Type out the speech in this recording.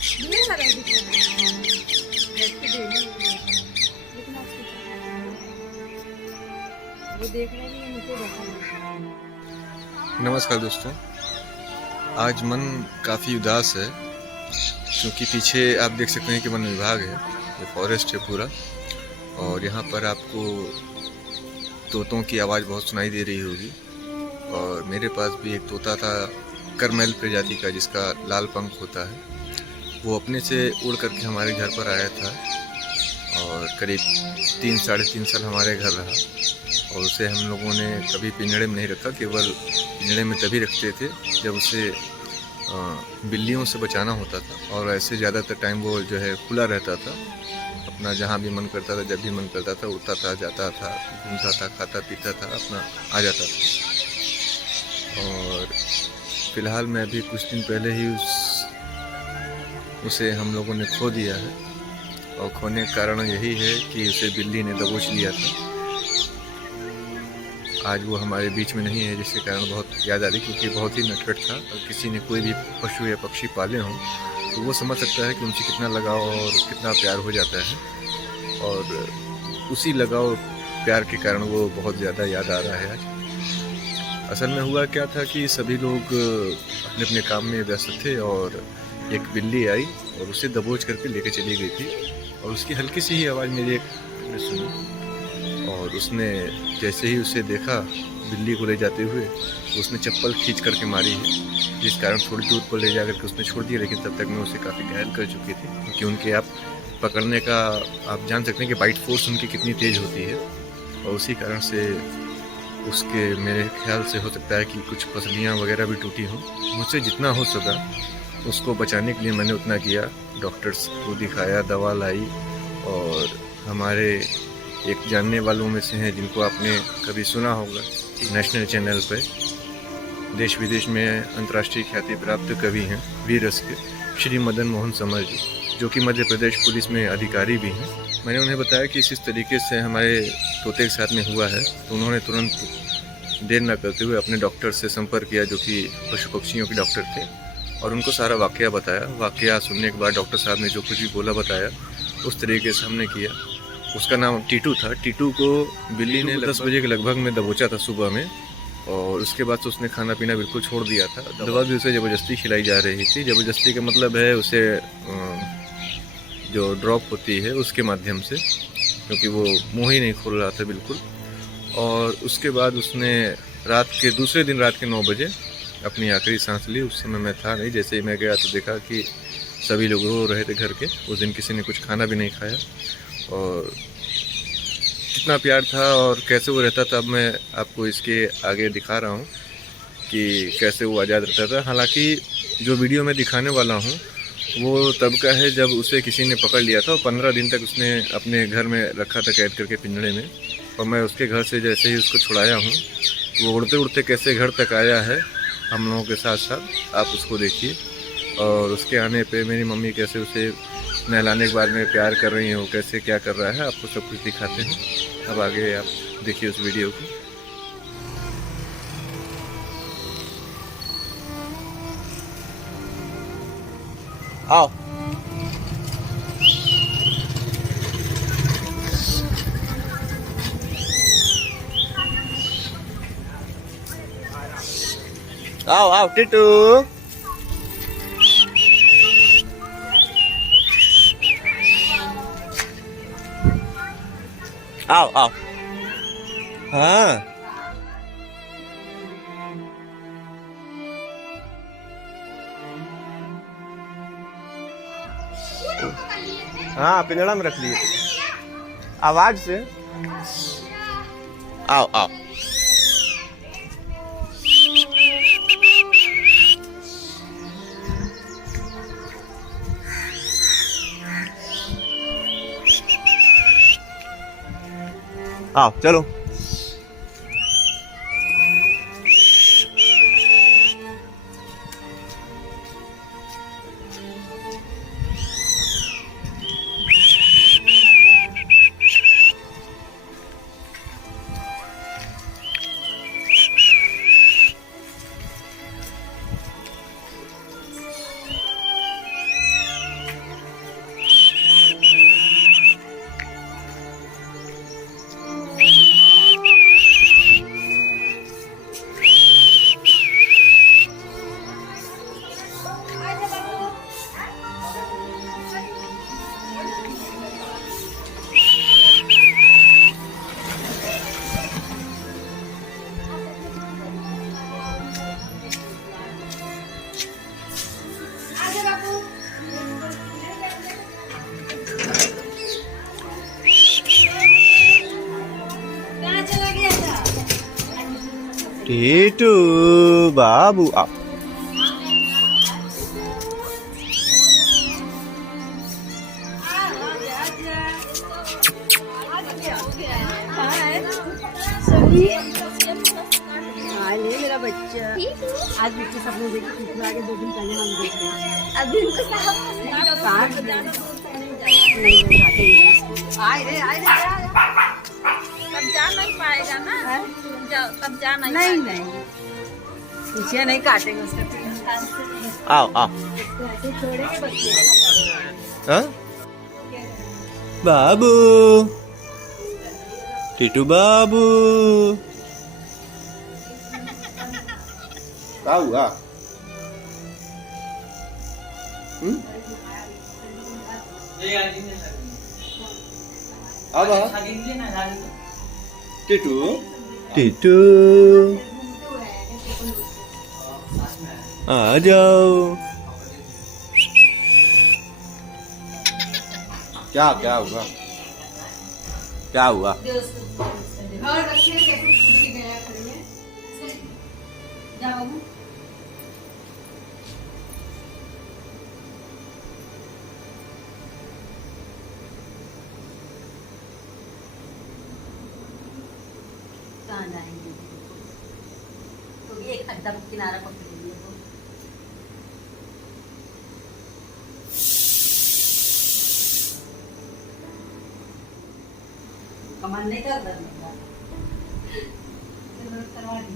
ये सारा दिख रहा है। रेड पे डेली लेकिन वो देख रहे हैं नीचे बैठा है। नमस्कार दोस्तों, आज मन काफ़ी उदास है क्योंकि पीछे आप देख सकते हैं कि वन विभाग है, ये फॉरेस्ट है पूरा। और यहाँ पर आपको तोतों की आवाज़ बहुत सुनाई दे रही होगी। और मेरे पास भी एक तोता था करमैल प्रजाति का, जिसका लाल पंख होता है। वो अपने से उड़ करके हमारे घर पर आया था और करीब 3-3.5 साल हमारे घर रहा। और उसे हम लोगों ने कभी पिंजड़े में नहीं रखा, केवल पिंजड़े में तभी रखते थे जब उसे बिल्लियों से बचाना होता था। और ऐसे ज़्यादातर टाइम वो जो है खुला रहता था, अपना जहाँ भी मन करता था, जब भी मन करता था उड़ता था, जाता था, घूमता था, खाता पीता था, अपना आ जाता था। और फिलहाल मैं अभी कुछ दिन पहले ही उसे हम लोगों ने खो दिया है। और खोने का कारण यही है कि उसे बिल्ली ने दबोच लिया था। आज वो हमारे बीच में नहीं है, जिसके कारण बहुत याद आ रही, क्योंकि बहुत ही नटखट था। और किसी ने कोई भी पशु या पक्षी पाले हों तो वो समझ सकता है कि उनसे कितना लगाव और कितना प्यार हो जाता है। और उसी लगाव प्यार के कारण वो बहुत ज़्यादा याद आ रहा है आज। असल में हुआ क्या था कि सभी लोग अपने अपने काम में व्यस्त थे और एक बिल्ली आई और उसे दबोच करके लेके चली गई थी। और उसकी हल्की सी ही आवाज़ मेरी एक ने सुनी और उसने जैसे ही उसे देखा बिल्ली को ले जाते हुए, तो उसने चप्पल खींच करके मारी है, जिस कारण थोड़ी दूर पर ले जा करके उसने छोड़ दिया। लेकिन तब तक मैं उसे काफ़ी घायल कर चुकी थी, क्योंकि उनके आप पकड़ने का आप जान सकते हैं कि बाइट फोर्स उनकी कितनी तेज़ होती है। और उसी कारण से उसके मेरे ख्याल से हो सकता है कि कुछ पसलियाँ वगैरह भी टूटी हों। मुझसे जितना हो सका उसको बचाने के लिए मैंने उतना किया। डॉक्टर्स को दिखाया, दवा लाई। और हमारे एक जानने वालों में से हैं जिनको आपने कभी सुना होगा, नेशनल चैनल पे देश विदेश में अंतर्राष्ट्रीय ख्याति प्राप्त कवि हैं वीर रस के श्री मदन मोहन समर जी, जो कि मध्य प्रदेश पुलिस में अधिकारी भी हैं। मैंने उन्हें बताया कि इस तरीके से हमारे तोते के साथ में हुआ है, तो उन्होंने तुरंत देर न करते हुए अपने डॉक्टर से संपर्क किया, जो कि पशु पक्षियों के डॉक्टर थे। और उनको सारा वाकया बताया। वाकया सुनने के बाद डॉक्टर साहब ने जो कुछ भी बोला बताया, उस तरीके से हमने किया। उसका नाम टीटू था। टीटू को बिल्ली ने 10 बजे के लगभग में दबोचा था सुबह में। और उसके बाद से उसने खाना पीना बिल्कुल छोड़ दिया था। दवा भी उसे ज़बरदस्ती खिलाई जा रही थी। ज़बरदस्ती का मतलब है उसे जो ड्रॉप होती है उसके माध्यम से, क्योंकि वो मुँह ही नहीं खोल रहा था बिल्कुल। और उसके बाद उसने रात के दूसरे दिन रात के 9 बजे अपनी आखिरी सांस ली। उस समय मैं था नहीं। जैसे ही मैं गया तो देखा कि सभी लोग रो रहे थे घर के। उस दिन किसी ने कुछ खाना भी नहीं खाया। और कितना प्यार था और कैसे वो रहता था, अब मैं आपको इसके आगे दिखा रहा हूँ कि कैसे वो आज़ाद रहता था। हालांकि जो वीडियो मैं दिखाने वाला हूँ वो तब का है जब उसे किसी ने पकड़ लिया था। और 15 दिन तक उसने अपने घर में रखा था कैद करके पिंजड़े में। और मैं उसके घर से जैसे ही उसको छुड़ाया हूँ, वो उड़ते उड़ते कैसे घर तक आया है हम लोगों के साथ साथ, आप उसको देखिए। और उसके आने पे मेरी मम्मी कैसे उसे नहलाने के बाद में प्यार कर रही हैं, वो कैसे क्या कर रहा है, आपको सब कुछ दिखाते हैं। अब आगे आप देखिए उस वीडियो को। आओ आओ आओ टिटू, आओ आओ। हाँ हाँ, पिंजड़ा में रख लिए आवाज से। आओ आओ। आओ चलो। टीटू बाबू आ मेरा बच्चा आज बच्चे सपने देखे कितना आगे 2 दिन पहले हम देख रहे हैं। अभी उनको साहब नहीं जाते आए रे तब जा नहीं पाएगा ना, तब जा नहीं नहीं नहीं पीछे नहीं काटेंगे उसका आओ आओ ऐसे छोड़ेंगे बच्चे हाँ बाबू टीटू बाबू क्या हुआ अब टीटू टीटू आ जाओ क्या क्या हुआ क्या हुआ कहाँ जाएंगे तो ये एक खड्डा किनारा पकड़ लिया तो कमर नहीं कर करवा दी